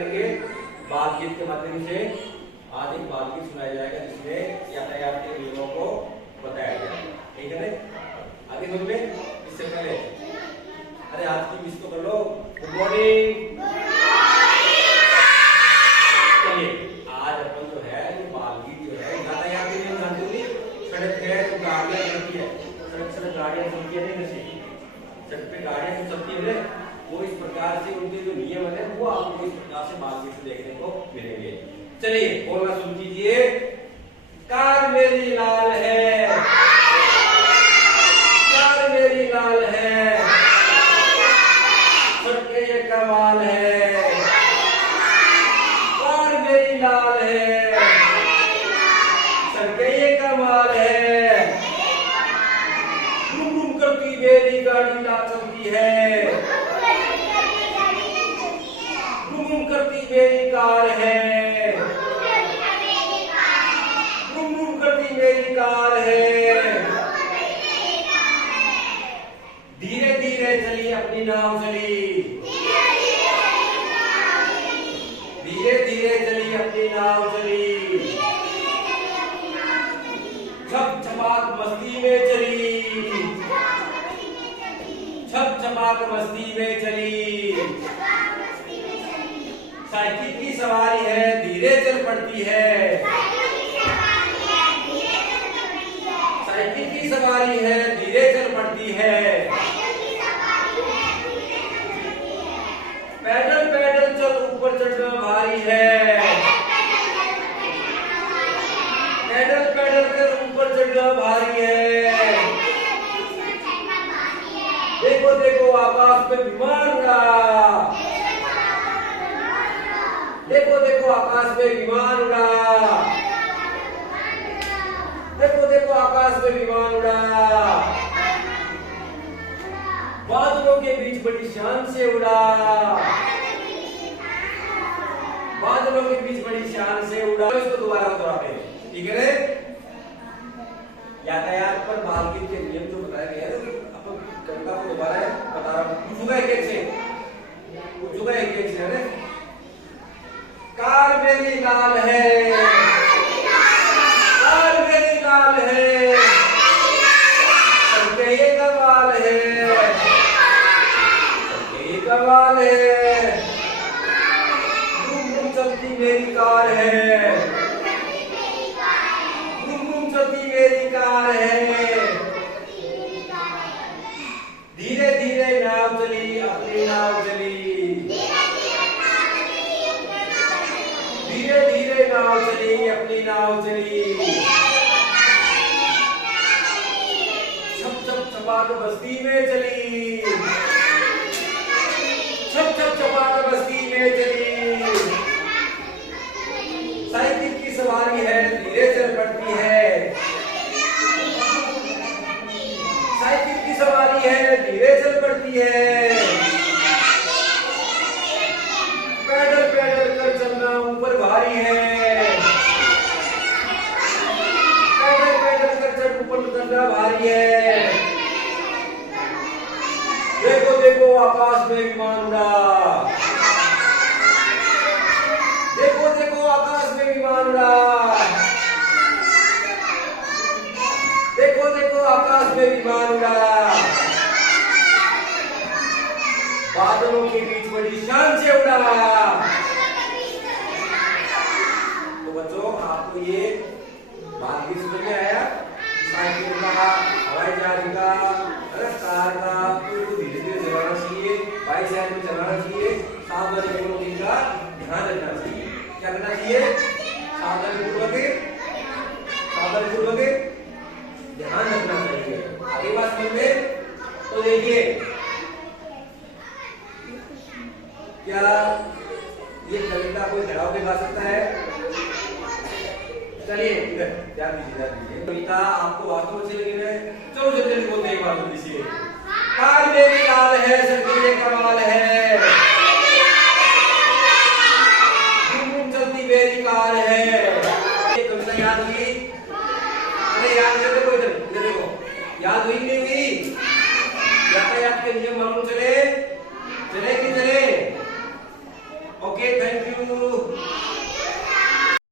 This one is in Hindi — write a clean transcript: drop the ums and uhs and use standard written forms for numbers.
करेंगे बाल गीत के माध्यम से। आज एक बाल गीत सुनाया जाएगा जिसमें यातायात के नियमों को बताया जाएगा, ठीक है ना। आगे बढ़ में इससे पहले अरे आज की मिस तो कर लो। Good morning. चलिए आज अपन जो है बाल गीत जो है यातायात के नियम जानते होंगे। सड़क है तो गाड़ियां चलती है, सड़क गाड़ियां चलती है नहीं, सड़क पे गाड़ियां तो चलती है, वो इस प्रकार से उनके जो नियम है वो आपको इस प्रकार से बातचीत से देखने को मिलेंगे। चलिए बोलना सुन कीजिए। कार मेरी लाल है, कार मेरी लाल है, सड़कें ये कमाल है, कार मेरी लाल है, सड़कें ये कमाल है, घूम घूम करती मेरी गाड़ी ला चलती है, घूम करती मेरी कार है, घूम करती मेरी कार है, धीरे धीरे चली अपनी नाव चली, धीरे धीरे चली अपनी नाव चली, छप छपाक मस्ती में चली, छप छपाक मस्ती में चली, साइकिल की सवारी है धीरे चल पड़ती है, साइकिल की सवारी है धीरे चल पड़ती है, पैदल पैदल चल ऊपर चढ़ना भारी है, पैदल पैदल चल ऊपर चढ़ना भारी है, देखो देखो आकाश में विमान उड़ा, देखो देखो आकाश में विमान उड़ा, देखो देखो आकाश में विमान उड़ा, बादलों के बीच बड़ी शान से उड़ा, बादलों के बीच बड़ी शान से उड़ा। इसको दोबारा दोहराते हैं, ठीक है। यातायात पर बाल गीत के नियम जो बताए गए हैं अपन कविता को दोबारा बता रहा हूँ, पूछूंगा एक एक से, पूछूंगा एक एक से है। कार मेरी लाल है, कार मेरी लाल है, सड़कें ये कमाल है, सड़कें ये कमाल है, घूम घूम चलती मेरी कार है, घूम घूम चलती मेरी कार है, धीरे धीरे नाव चली अपनी नाव चली, धीरे धीरे नाव चली अपनी नाव चली, छप छप छपाक बस्ती में चली, छप छप छपाक बस्ती में चली, साइकिल की सवारी है धीरे चल पड़ती है, साइकिल की सवारी है धीरे चल पड़ती है, पैदल पैदल कर चलना ऊपर भारी है, पैदल पैदल कर चल ऊपर चलना भारी है, देखो देखो आकाश में विमान उड़ा, देखो देखो आकाश में विमान उड़ा, देखो देखो आकाश में विमान उड़ा, बादलों के बीच बड़ी शान से उड़ा। तो बच्चों आपको ये बाल गीत समझ में आया। साइकिल का, हवाई जहाज का, कार का तो धीरे धीरे चलाना चाहिए, बाइक साइड में चलाना चाहिए, सावधानी पूर्वक इनका ध्यान रखना चाहिए। क्या करना चाहिए? सावधानी पूर्वक ध्यान रखना चाहिए। आगे बात समझ में? तो देखिए क्या ये कविता कोई खड़ा होकर गा सकता है? चलिए इधर ध्यान दीजिए। कविता आपको वास्तव में अच्छी लगी है? चलो जल्दी जल्दी बोलते एक बार बोल दीजिए। कार मेरी लाल है, सड़कें ये कमाल है, घूम घूम चलती मेरी कार है। ये कविता याद हुई? अरे याद करके कोई इधर देखो, याद हुई नहीं हुई? यातायात के नियम मालूम चले कि चले? ओके। Thank you.